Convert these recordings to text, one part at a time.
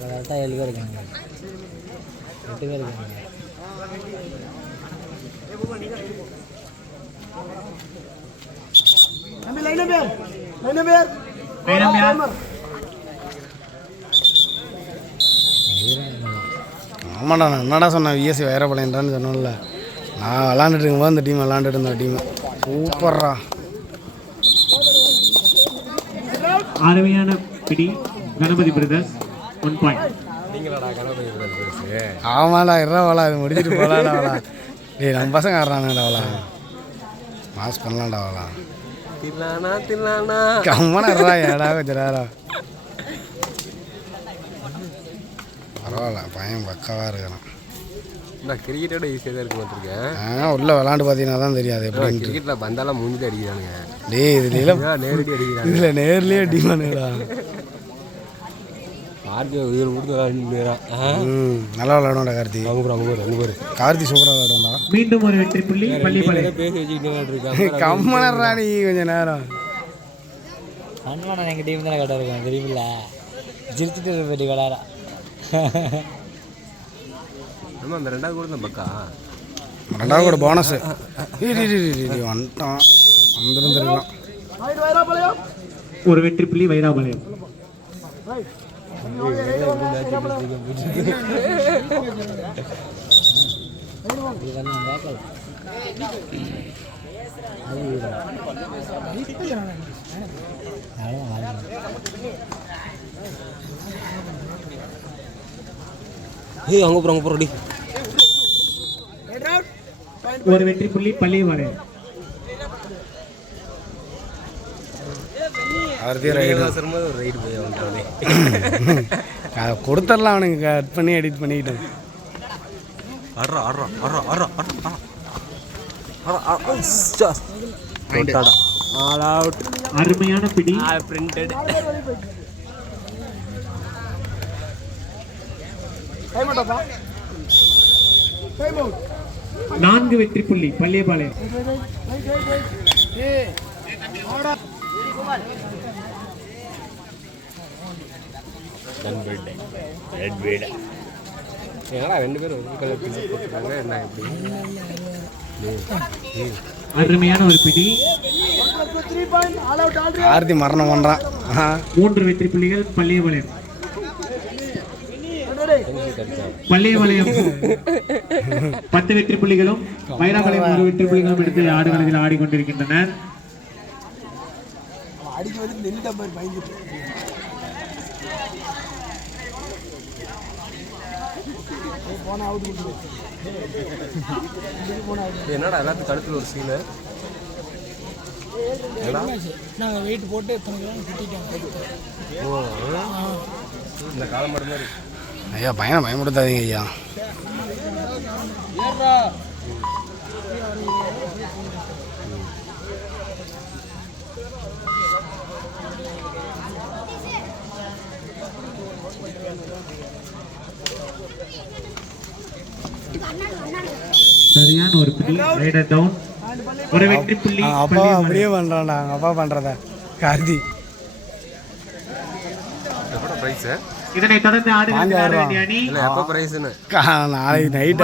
கரெக்டாக 7 பேர் இருக்காங்க, 8 பேர் இருக்காங்க. ஆமாண்டா, நான் என்னடா சொன்னேன் விஎஸ்சி வைரப்பாளையன்றான்னு சொன்னோம்ல. நான் விளாண்டுட்டு இருக்கும்போது இந்த டீம் விளாண்டுட்டு இருந்த டீம் சூப்பர்ரா. அருமையான பிடி கணபதி பிரதர்ஸ் 1 பாயிண்ட். ஆமாடா, இருவாளா அது முடிச்சுட்டு போகலாடா. அவளா டேய் நம்ம பசங்க ஆடுறானுடா. அவளா மாஸ் பண்ணலாம்டா. அவளா கம்மனா இருறா ஏடா கொஞ்சம் நேரம். பரவாயில்ல, பையன் பக்காவாக இருக்கிறான். நான் கிரிக்கெட்டோட ஈஸியாக தான் இருக்க மாட்டிருக்கேன். உள்ள விளாண்டு பார்த்தீங்கன்னா தான் தெரியாது எப்படி. கிரிக்கெட்டில் பந்தாலாம் மூஞ்சி அடிக்கிறானுங்க. டேய் இதுல நேரடி அடிக்கிறாங்க. இதில் நேர்லேயே அடிமானுடா. ஆர்கே உயிர் கொடுத்து விளையாடுறான். நல்லா விளையாடும்டா கார்த்தி. அவங்க பேர் கார்த்தி சூப்பராக விளையாடும்டா. மீண்டும் ஒரு வெற்றி புள்ளி பள்ளிப்பாளையம். பேசி வச்சுக்கிட்டு இருக்காங்க. கம்மனர்றா நீ கொஞ்சம் நேரம். சன்மானம் எங்கள் டீம் தானே கரெக்டாக இருக்கும் தெரியுமில்ல. ஜிரிச்சிட்டு போயிட்டு விளாடா. ஆமாம், அந்த 2வது கூட தான் பக்கா. 2வது கூட போனஸ் வந்துட்டான். வந்துருந்துருக்கலாம். ஒரு வெற்றி புள்ளி வைராபாளையம். அங்கே போகிறோம். ஒரு வெற்றி புள்ளி பள்ளிப்பாளையம். ரைடு போய் அதை கொடுத்துடலாம் அவனுக்கு. கட் பண்ணி எடிட் பண்ணிக்கிட்டேன். அருமையான பிடி. பிரிண்டட். 4 வெற்றி புள்ளி பள்ளிப்பாளையம். ஏன்னா 2 பேரும் ஒரு கலர் போட்டுருக்காங்க. என்ன எப்படி அருமையான ஒரு பிடி. கார்த்தி மரணம் பண்ணுறான். 3 வெற்றி புள்ளிகள் பள்ளிப்பாளையம். பள்ளிப்பாளையம் 10 வெற்றி புள்ளிகளும் வைராபாளையம் 1 வெற்றி புள்ளிகளும் எடுத்து ஆடுகளத்தில் ஆடிக்கொண்டிருக்கின்றனர். என்னடா எல்லாத்துக்கும் கழுத்தில் ஒரு சீனு. நாங்கள் வெயிட் போட்டு இந்த காலம் மட்டும் மாதிரி. ஐயா பையனை பயன்படுத்தாதீங்க ஐயா. சரியான ஒரு புள்ளி. Raider down. ஒரு வெற்றி புள்ளி. அப்பா அப்படியே பண்றான்டா அப்பா பண்றத கார்த்தி. இதனை தொடர்ந்து ஆடுகளத்தில் வேண்டிய அணி எப்ப பிரைஸ்னு நாளைக்கு நைட்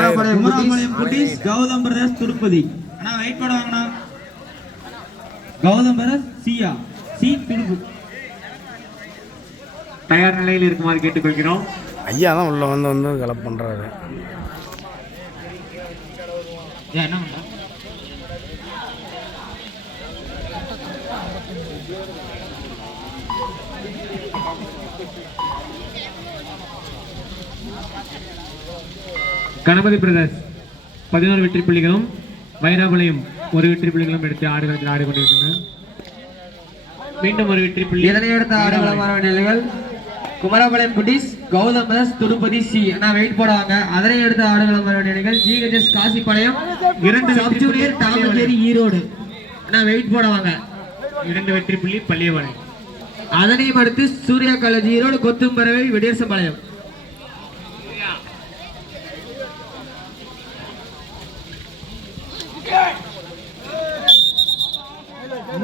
கௌதம் பிரதர்ஸ் திருப்பதி. அண்ணா வெயிட் பண்ணுவாங்கண்ணா. கௌதம் பிரதர்ஸ் சியா சி திருப்பு தயார் நிலையில் இருக்குமாறு கேட்டுக்கொள்கிறோம். ஐயா தான் உள்ள வந்து கலப் பண்றாரு. என்ன கணபதி பிரதர்ஸ் 11 வெற்றி புள்ளிகளும் வைராபாளையம் 1 வெற்றி புள்ளிகளும் எடுத்து ஆடுகளத்தில் ஆடிக்கொண்டிருக்கின்றனர். மீண்டும் ஒரு வெற்றி புள்ளி. இதனை அடுத்த ஆடுகளமான நிலைகள் குமரபாளையம் குட்டீஸ் கௌதம் பிரதர்ஸ் திருப்பதி சி. நான் வெயிட் போடுவாங்க. அதனை அடுத்த ஆடுகளமான நிலைகள் GHS Kasipalayam 2 sub junior Thamancheri Erode. நான் வெயிட் போடுவாங்க. 2 வெற்றி புள்ளி பள்ளிப்பாளையம். அதனையும் அடுத்து சூர்யா காலேஜ் ஈரோடு கொத்தும்பறவை வெடியரசம்பாளையம்.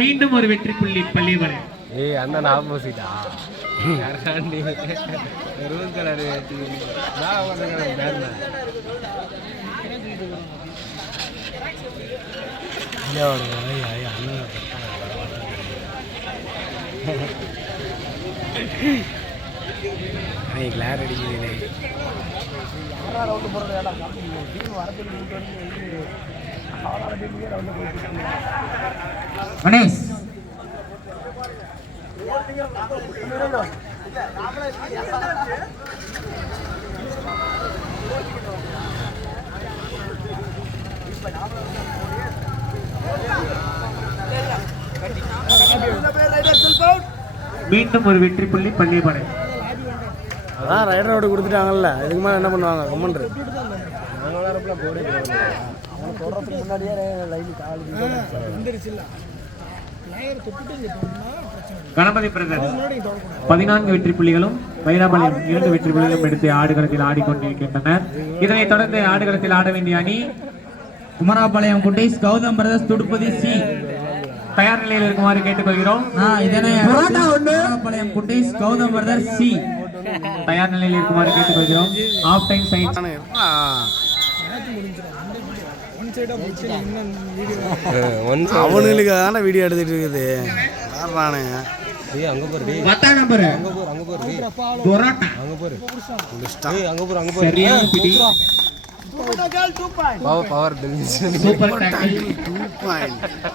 மீண்டும் ஒரு வெற்றி புள்ளி பள்ளிப்பாளையம். ஏய் அண்ணன் ஆப்போசிட்டா மெரூன் கலர் கிளார் அடிக்கிறீங்களே கணேஷ் மீண்டும் ஒரு வெற்றி புள்ளி பள்ளிப்பாளையம். அதான் ரைடர் ரோடு கொடுத்துட்டாங்கல்ல, இதுக்கு மேலே என்ன பண்ணுவாங்க கமெண்ட்ரு. கணபதி பிரதர் 14 வெற்றி புள்ளிகளும் வைராபாளையம் 2 வெற்றி புள்ளிகளும் எடுத்து ஆடுகளத்தில் ஆடிக்கொண்டிருக்கின்றனர். இதனைத் தொடர்ந்து ஆடுகளத்தில் ஆட வேண்டிய அணி குமராபாளையம் குட்டீஸ் கௌதம் பிரதர்ஸ் துடுப்பதி சி தயார் நிலையில் இருக்குமாறு கேட்டுக்கொள்கிறோம். இதனை குமராபாளையம் குட்டீஸ் கௌதம் பிரதர்ஸ் சி தயார் நிலையில் இருக்குமாறு கேட்டுக்கொள்கிறோம். ஆஃப் டைம் சைட் அவனுங்களுக்கு தானே வீடியோ எடுத்துட்டு இருக்குது. அங்க போரு சரியான பிடி. Power super tackle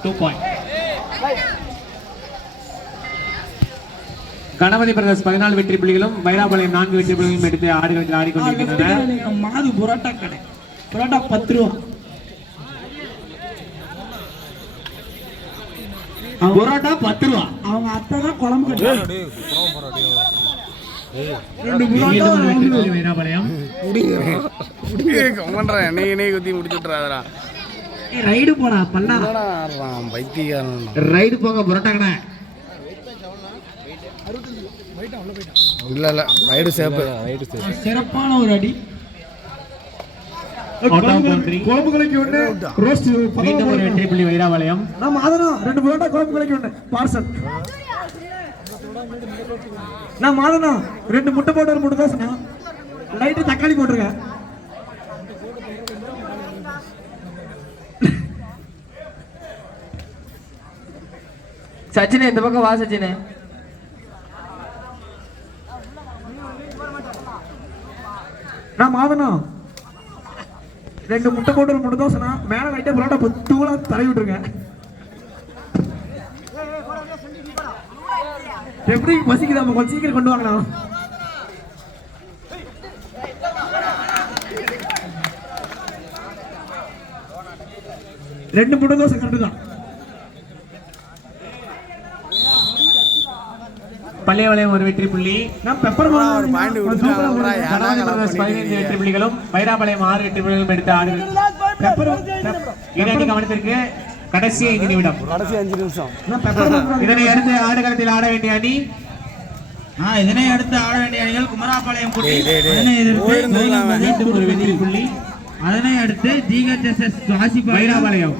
2 point. Ganapathi brothers 14 வெற்றி புள்ளிகளும் வைராபாளையம் 4 வெற்றி புள்ளிகளும் எடுத்து ஆடுகளத்தில் ஆடிக்கொண்டிருக்கின்றனர். மாது புரோட்டா கடை புரோட்டா 10 ரூபா. புரோட்டா 10 ரூபா. அவங்க அத்தை தான் குழம்பு கட்டுறாங்க. வைராபாளையம் என்னையே குத்தி முடிச்சுட்றாதரா. ரைடு போடா பண்ணா பைத்தியக்காரன். ரைடு போங்க புரோட்டா கடை. இல்லை இல்லை ரைடு சேப்பு. சிறப்பான ஒரு அடி. குழம்பு கலைக்கு ஒன்று ரோஸ்ட். மீண்டும் ஒரு வெற்றி புள்ளி வைராபாளையம். நம்ம அதனம் 2 புரோட்டா குழம்பு கலைக்கு ஒன்று பார்சல். நான் மாதனம் 2 முட்டை போட்டு ஒரு முட்டை தோசை லைட்டு தக்காளி போட்டிருக்கேன். சச்சினே இந்த பக்கம் வா சச்சினே. நான் மாதனம் 2 முட்டை போட்டு ஒரு முட்டை தோசை மேல லைட்டா புரோட்டா தூளா தடவி விட்டுருங்க. எப்படி பசிக்குது, நம்ம கொஞ்சம் சீக்கிரம் கொண்டு வாங்கலாம். ரெண்டு முட்டை தோசை கரெக்டு தான். பள்ளியபாளையம் ஒரு வெற்றி புள்ளி. நான் பெப்பர் ஒரு பாயிண்ட் கொடுத்துட்டாங்க. 15 வெற்றி புள்ளிகளும் வைராபாளையம் 6 வெற்றி புள்ளிகளும் எடுத்து ஆடுகள். இனி கவனத்திற்கு கடைசி 5 நிமிடம். கடைசி 5 நிமிஷம். இதனை அடுத்து ஆடுகளத்தில் ஆட வேண்டிய அணி இதனை அடுத்து ஆட வேண்டிய அணிகள் குமராபாளையம் ஒரு வெற்றி புள்ளி. அதனை அடுத்து ஜிஹெச்எஸ்எஸ் வைராபாளையம்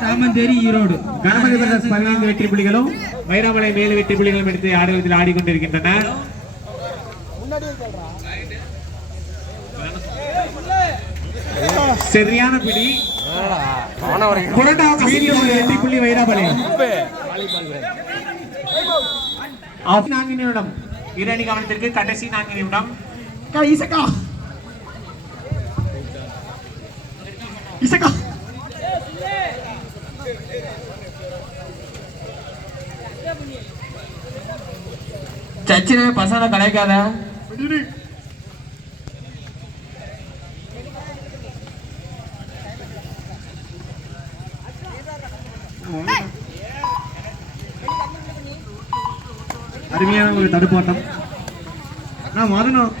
தாமந்தேரி ஈரோடு. கணபதி பிரதர்ஸ் 15 வெற்றி புள்ளிகளும் வைராபாளையம் 7 வெற்றி புள்ளிகளும் எடுத்து ஆடுகளத்தில் ஆடிக்கொண்டிருக்கின்றனர். சரியான பிடி. வெற்றி புள்ளி வைராபாளையம். 4 நிமிடம். இரு அணி கவனத்திற்கு கடைசி 4 நிமிடம். சச்சின பசங்க கலைக்காத. அருமையான ஒரு தடுப்பாட்டம். மாதனம்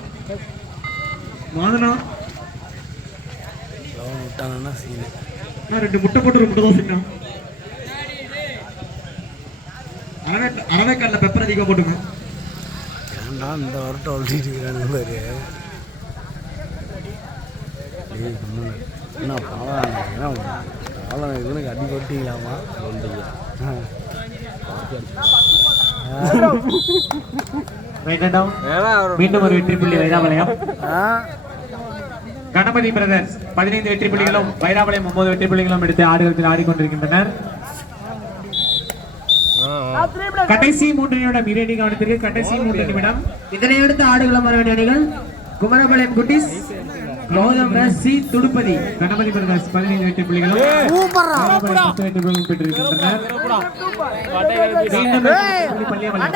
விட்டாங்கன்னா சீனு. 2 முட்டை போட்டு ஒரு முட்டை தோசை. அரவேக்கல்ல பெப்பர் அதிகமாக போட்டுங்க. ஏன்டா இந்த வரட்டும் ஒழிச்சிட்டு இருக்கிறானு பாரு. என்ன பாலம் இதுனுக்கு அடி போட்டிங்களாமா? Write down. மீண்டும் ஒரு வெற்றி புள்ளி வைராபாளையம். கணபதி பிரதர்ஸ் 15 வெற்றி புள்ளிகளும் வைராபாளையம் 9 வெற்றி புள்ளிகளும் எடுத்து ஆடுகளத்தில் ஆடிக்கொண்டிருக்கின்றனர். கடைசி 3 நிமிடம் இறுதி கவனத்திற்கு கடைசி 3 நிமிடம். இதனை அடுத்து ஆடுகளம் வர வேண்டிய அணிகள் குமரபாளையம் குட்டீஸ் கௌதம் சி துடுப்பதி. கணபதி பிரதர்ஸ் 15 வெற்றி புள்ளிகளும் 10 வெற்றி புள்ளிகளும் பெற்றிருக்கின்றனர். மீண்டும் பள்ளியமலை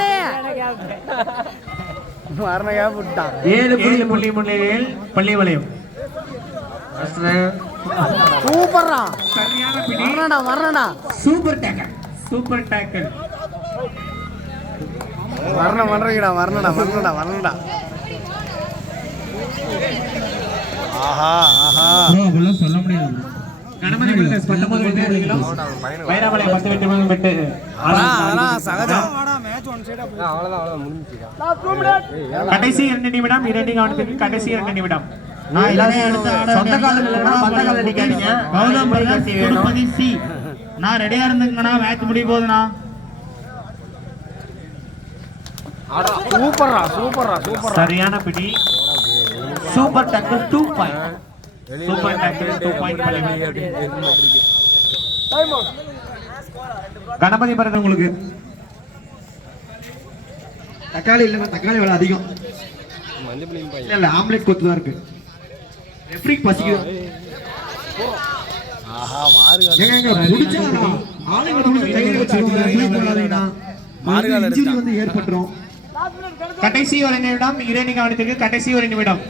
7 புள்ளி முன்னிலையில் பள்ளியமலையம். சரியான பிடி. Super tackle. Super tackle. வரணும்டா. ஆஹா சொல்ல முடியாது. கணபதி பிரதர்ஸ் 19 வெற்றி புள்ளிகளும் வைராபாளையம் 10 வெற்றி புள்ளிகளும் பெற்று சகஜம். கடைசி 2 நிமிடம் இறுதி கவனத்திற்கு கடைசி 2 நிமிடம். சொந்த காலம் இல்லைன்னா பந்த காலம் அடிக்காதீங்க. கௌதம் திருப்பதி சி நான் ரெடியா இருந்துங்கண்ணா. மேட்ச் முடிய போகுதுண்ணா. சூப்பர்ரா. சரியான பிடி. Super tackle 2 point. Super tackle 2 point Palliyamalai. Ganapathi brother உங்களுக்கு தக்காளி இல்லைன்னா தக்காளி விலை அதிகம். இல்ல ஆம்லெட் கொத்து தான் இருக்கு. ரெஃப்ரி பசிக்குது. ஏங்க புடிச்சாடா ஆளுங்க புடிச்சு கையில வச்சிருக்காங்க. ரெஃப்ரி போடாதீங்கடா. மார்கால் இன்ஜூரி வந்து ஏற்பட்டுரும். கடைசி 1 நிமிடம் இறுதி கவனத்திற்கு கடைசி 1 நிமிடம்.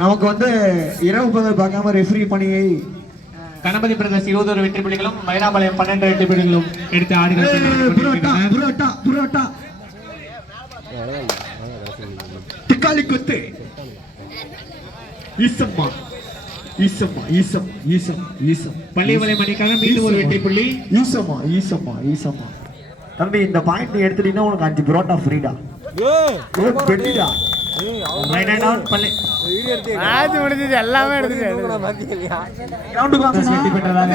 நமக்கு வந்து இரவு பகல் பார்க்காம ரெஃப்ரி பண்ணி கணபதி பிரதர்ஸ் 21 வெற்றி புள்ளிகளும் வைராபாளையம் 12 வெற்றி புள்ளிகளும் எடுத்து ஆடுகள். தக்காளி கொத்து. பள்ளியமலை மணிக்காக மீண்டும் ஒரு வெற்றி புள்ளி. ஈசம்மா தம்பி இந்த பாயிண்ட் எடுத்துட்டீங்கன்னா உனக்கு 5 புரோட்டா ஃப்ரீடா. பெட்டிடா. முடிஞ்சது எல்லாமே எடுத்துட்டு கிரவுண்டுக்கு வாங்க. வெற்றி பெற்றதாக